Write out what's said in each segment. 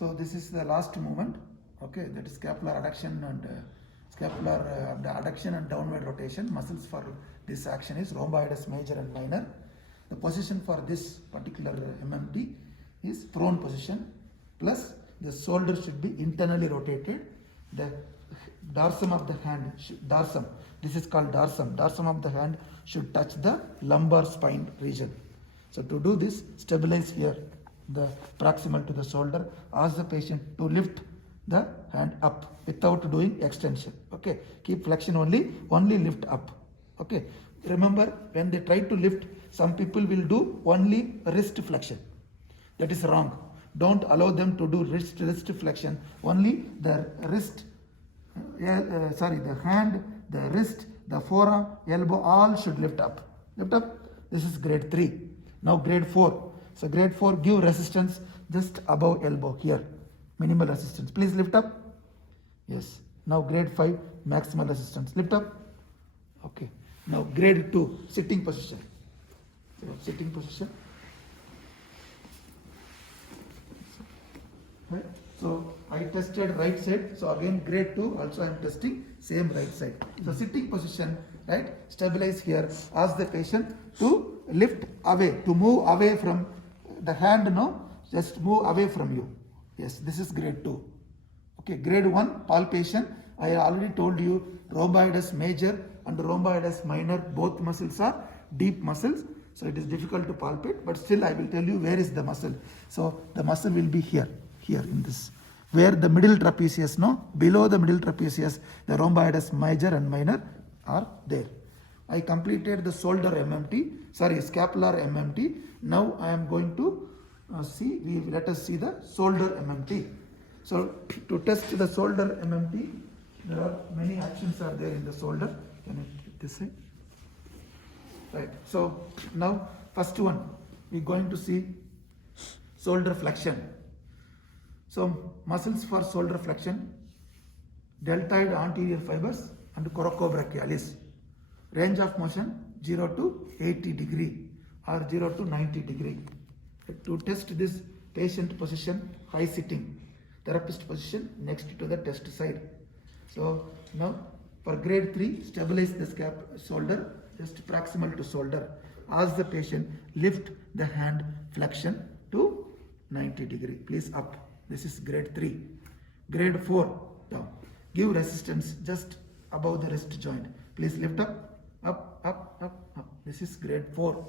So this is the last movement, okay, that is scapular adduction and adduction and downward rotation. Muscles for this action is rhomboides major and minor. The position for this particular MMT is prone position, plus the shoulder should be internally rotated. The dorsum of the hand, this is called dorsum of the hand should touch the lumbar spine region. So to do this, stabilize here, the proximal to the shoulder. Ask the patient to lift the hand up without doing extension. Okay, keep flexion only lift up. Okay, remember when they try to lift, some people will do only wrist flexion. That is wrong. Don't allow them to do wrist flexion. Only the wrist, the hand, the wrist, the forearm, elbow, all should lift up. Lift up. This is grade 3. Now grade 4. So grade 4, give resistance just above elbow here. Minimal resistance. Please lift up. Yes. Now grade 5, maximal resistance. Lift up. Okay. Now grade 2, sitting position. Sitting position. Right. So I tested right side. So again grade 2 also I am testing same right side. So sitting position, right? Stabilize here. Ask the patient to lift away, to move away from the hand. No, just move away from you. Yes, this is grade 2. Okay, grade 1 palpation. I already told you rhomboides major and rhomboides minor, both muscles are deep muscles. So it is difficult to palpate, but still I will tell you where is the muscle. So the muscle will be here in this, where the middle trapezius, no, below the middle trapezius, the rhomboides major and minor are there. I completed the scapular MMT. Now I am going to let us see the shoulder MMT. So to test the shoulder MMT, there are many actions are there in the shoulder. Can I take this side? Right. So now first one, we are going to see shoulder flexion. So muscles for shoulder flexion, deltoid anterior fibers and coracobrachialis. Range of motion 0 to 80 degree or 0 to 90 degree. To test this, patient position, high sitting, therapist position next to the test side. So now for grade 3, stabilize the shoulder, just proximal to shoulder. Ask the patient, lift the hand flexion to 90 degree. Please up. This is grade 3. Grade 4, down. Give resistance just above the wrist joint. Please lift up, up, up, up, up. This is grade 4.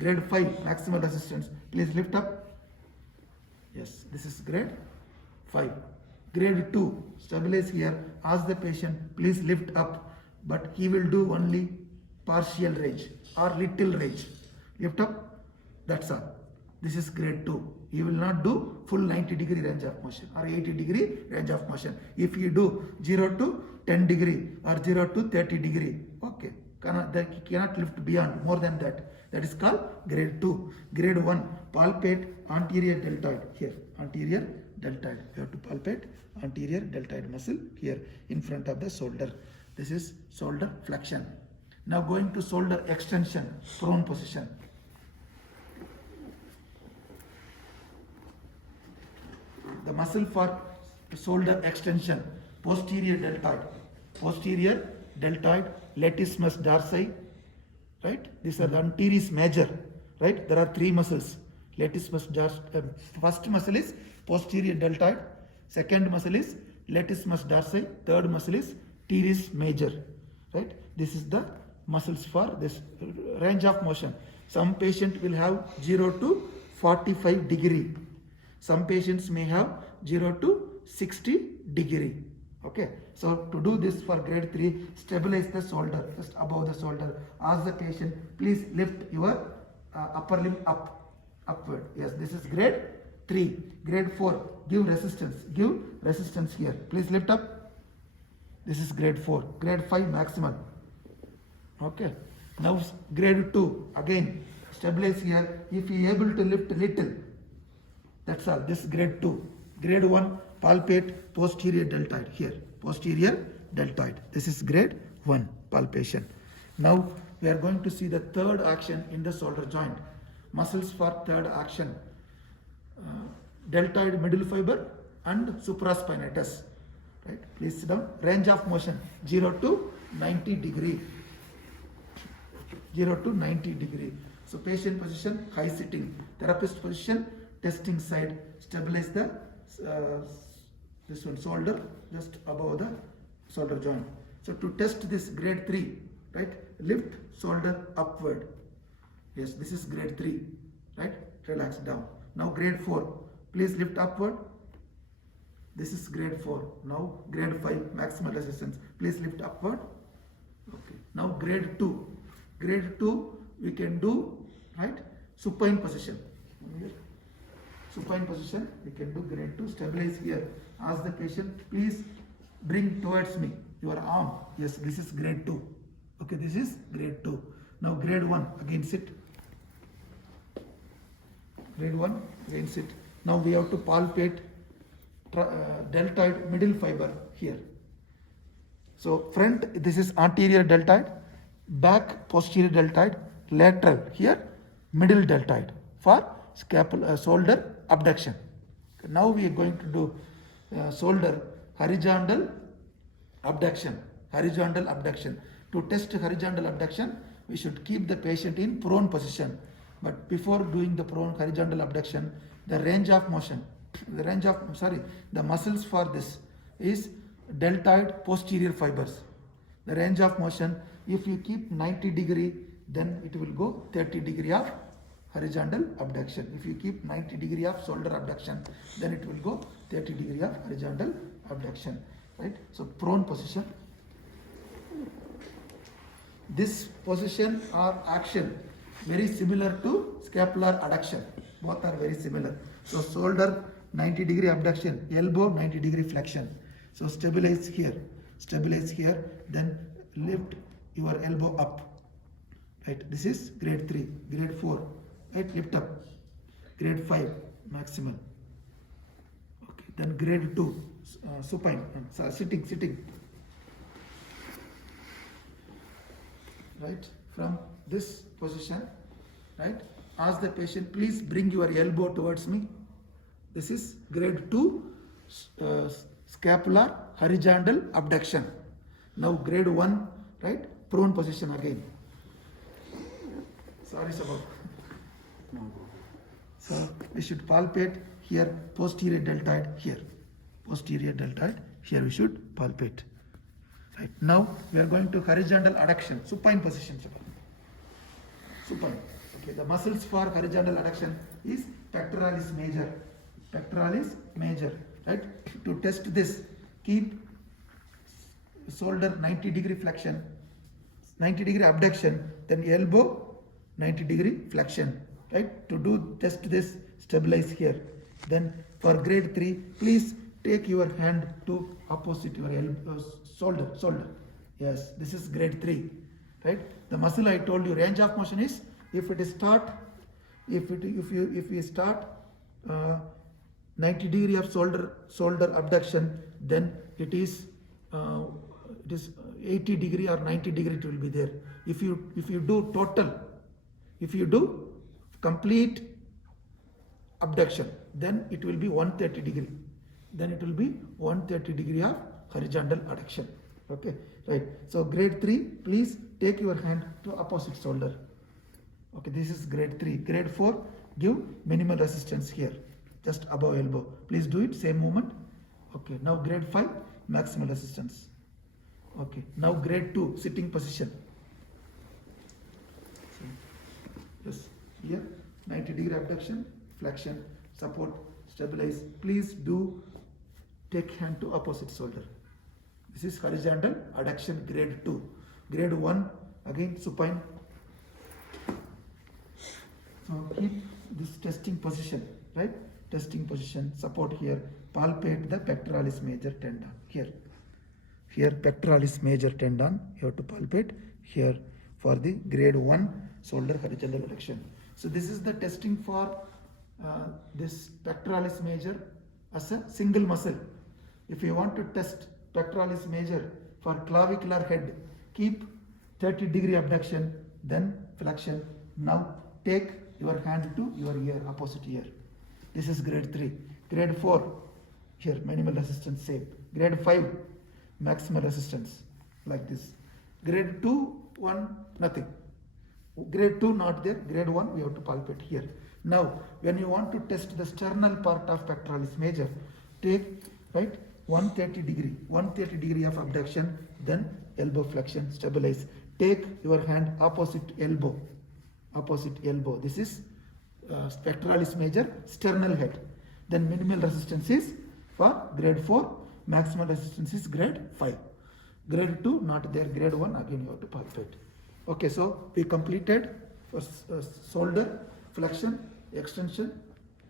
Grade 5, maximal resistance. Please lift up. Yes, this is grade 5. Grade 2, stabilize here. Ask the patient, please lift up. But he will do only partial range or little range. Lift up, that's all. This is grade 2. He will not do full 90 degree range of motion or 80 degree range of motion. If you do 0 to 10 degree or 0 to 30 degree, okay. He cannot lift beyond more than that. That is called grade 2. Grade 1, palpate anterior deltoid here. Anterior deltoid. You have to palpate anterior deltoid muscle here in front of the shoulder. This is shoulder flexion. Now going to shoulder extension, prone position. The muscle for shoulder extension, posterior deltoid, latissimus dorsi, right? These are the anterior major, right? There are 3 muscles. Latissimus dorsi. First muscle is posterior deltoid. Second muscle is latissimus dorsi. Third muscle is teres major, right? This is the muscles for this range of motion. Some patient will have 0 to 45 degree. Some patients may have 0 to 60 degree. Okay, so to do this for grade 3, stabilize the shoulder just above the shoulder. Ask the patient, please lift your upper limb upward. Yes, this is grade 3. Grade 4, give resistance here. Please lift up. This is grade 4. Grade 5, maximal. Okay, now grade 2, again stabilize here. If you are able to lift little, that's all. This is grade 2. Grade 1, palpate posterior deltoid here. Posterior deltoid. This is grade 1 palpation. Now we are going to see the third action in the shoulder joint. Muscles for third action. Deltoid middle fiber and supraspinatus. Right? Please sit down. Range of motion 0 to 90 degree. 0 to 90 degree. So patient position, high sitting. Therapist position, testing side. Stabilize the this one shoulder just above the shoulder joint. So to test this grade 3, right? Lift shoulder upward. Yes, this is grade 3, right? Relax down. Now grade 4, please lift upward. This is grade 4. Now grade 5, maximal resistance. Please lift upward. Okay. Now grade 2. Grade 2 we can do, right? Supine position. Here. Supine position we can do grade 2. Stabilize here. Ask the patient, please bring towards me your arm. Yes, this is grade 2. Okay, this is grade 2. Now grade 1, again sit. Grade 1, again sit. Now we have to palpate deltoid middle fiber here. So front, this is anterior deltoid, back posterior deltoid, lateral here, middle deltoid for shoulder abduction. Now we are going to do shoulder horizontal abduction. Horizontal abduction. To test horizontal abduction, we should keep the patient in prone position. But before doing the prone horizontal abduction, the range of motion, the muscles for this is deltoid posterior fibers. The range of motion, if you keep 90 degree, then it will go 30 degree of horizontal abduction. If you keep 90 degree of shoulder abduction, then it will go 30 degree of horizontal abduction. Right? So prone position. This position or action very similar to scapular adduction. Both are very similar. So shoulder 90 degree abduction, elbow 90 degree flexion. So stabilize here, then lift your elbow up. Right? This is grade 3, grade 4. Right? Lift up. Grade 5, maximal. Okay. Then grade 2, supine, sitting. Right? From this position, right? Ask the patient, please bring your elbow towards me. This is grade 2 scapular horizontal abduction. Now grade 1, right? Prone position again. Sorry, Sabah. So we should palpate here posterior deltoid here. Posterior deltoid here we should palpate. Right. Now we are going to horizontal adduction, supine position. Supine. Okay. The muscles for horizontal adduction is pectoralis major. Pectoralis major. Right. To test this, keep shoulder 90 degree flexion, 90 degree abduction, then elbow 90 degree flexion. Right. To do test this, stabilize here. Then for grade 3, please take your hand to opposite your shoulder. Yes, this is grade 3. Right? The muscle I told you range of motion is if you start 90 degree of shoulder abduction, then it is 80 degree or 90 degree it will be there. If you do complete abduction, then it will be 130 degree. Then it will be 130 degree of horizontal adduction. Okay, right. So grade 3, please take your hand to opposite shoulder. Okay, this is grade 3. Grade 4, give minimal resistance here, just above elbow. Please do it, same movement. Okay, now grade 5, maximal resistance. Okay, now grade 2, sitting position. So, yes, here 90 degree abduction, flexion, support, stabilize. Please do take hand to opposite shoulder. This is horizontal adduction grade 2. Grade 1, again supine. So keep this testing position, right? Testing position, support here, palpate the pectoralis major tendon here. Here pectoralis major tendon, you have to palpate here for the grade 1 shoulder horizontal adduction. So this is the testing for this pectoralis major as a single muscle. If you want to test pectoralis major for clavicular head, keep 30 degree abduction, then flexion. Now take your hand to your ear, opposite ear. This is grade 3. Grade 4, here minimal resistance same. Grade 5 maximal resistance like this. Grade 2, 1 nothing. Grade 2 not there, grade 1 we have to palpate here. Now when you want to test the sternal part of pectoralis major, take 130 degree of abduction, then elbow flexion, stabilize. Take your hand opposite elbow. This is pectoralis major, sternal head. Then minimal resistance is for grade 4, maximal resistance is grade 5. Grade 2 not there, grade 1 again you have to palpate. Okay, so we completed for shoulder, flexion, extension,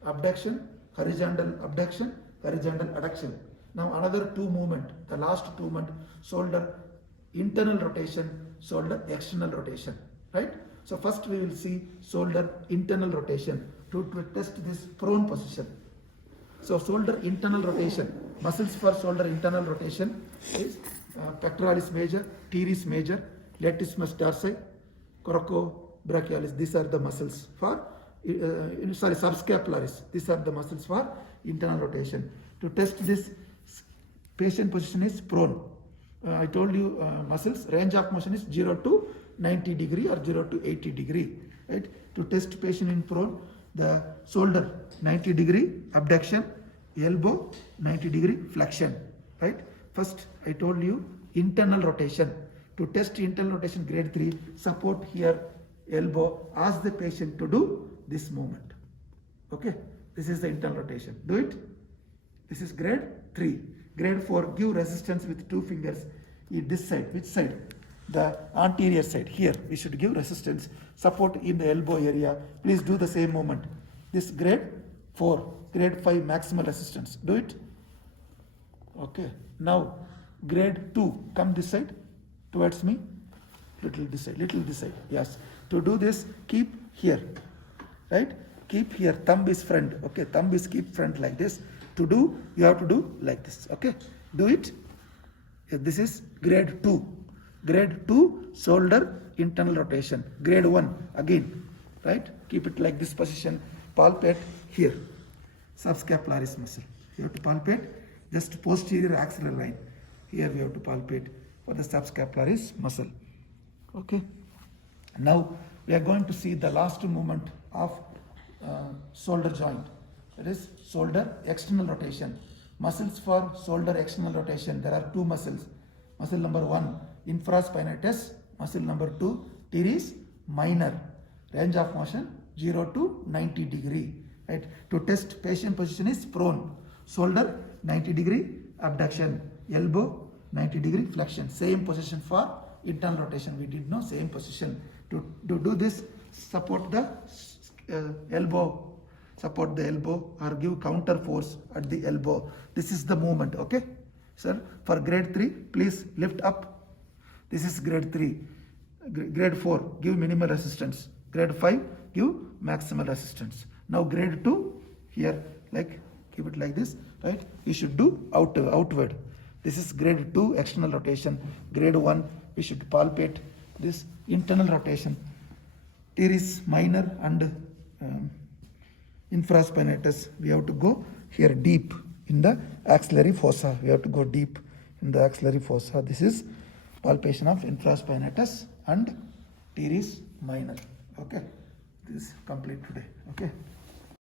abduction, horizontal abduction, horizontal adduction. Now another two movement, the last two movement, shoulder internal rotation, shoulder external rotation, right? So first we will see shoulder internal rotation to test this prone position. So shoulder internal rotation, muscles for shoulder internal rotation is pectoralis major, teres major, latissimus dorsi, coracobrachialis. These are the muscles for subscapularis. These are the muscles for internal rotation. To test this, patient position is prone. I told you muscles range of motion is 0 to 90 degree or 0 to 80 degree. Right? To test patient in prone, the shoulder 90 degree abduction, elbow 90 degree flexion. Right? First I told you internal rotation. To test internal rotation grade 3, support here elbow, ask the patient to do this movement. Okay, this is the internal rotation. Do it. This is grade 3. Grade 4, give resistance with 2 fingers. This side, which side? The anterior side. Here we should give resistance. Support in the elbow area. Please do the same movement. This grade 4, grade 5 maximal resistance. Do it. Okay. Now grade 2, come this side towards me. Little this side. Yes. To do this, keep here. Right? Keep here. Thumb is front. Okay. Thumb is keep front like this. To do, you have to do like this. Okay. Do it. This is grade 2. Grade 2, shoulder internal rotation. Grade 1, again. Right? Keep it like this position. Palpate here. Subscapularis muscle. You have to palpate just posterior axillary line. Here we have to palpate for the subscapularis muscle. Okay. Now we are going to see the last movement of shoulder joint. That is shoulder external rotation. Muscles for shoulder external rotation. There are two muscles. Muscle number 1, infraspinatus. Muscle number 2, teres minor. Range of motion 0 to 90 degree. Right? To test patient position is prone. Shoulder 90 degree abduction. Elbow 90 degree flexion. Same position for internal rotation. We did know same position. To do this, support the elbow. Support the elbow or give counter force at the elbow. This is the movement. Okay, sir. For grade 3, please lift up. This is grade 3. Grade 4, give minimal resistance. Grade 5, give maximal resistance. Now grade 2, here, like keep it like this. Right? You should do outward. This is grade 2 external rotation. Grade 1, we should palpate this internal rotation. Teres minor and infraspinatus. We have to go here deep in the axillary fossa. We have to go deep in the axillary fossa. This is palpation of infraspinatus and teres minor. Okay, this is complete today. Okay.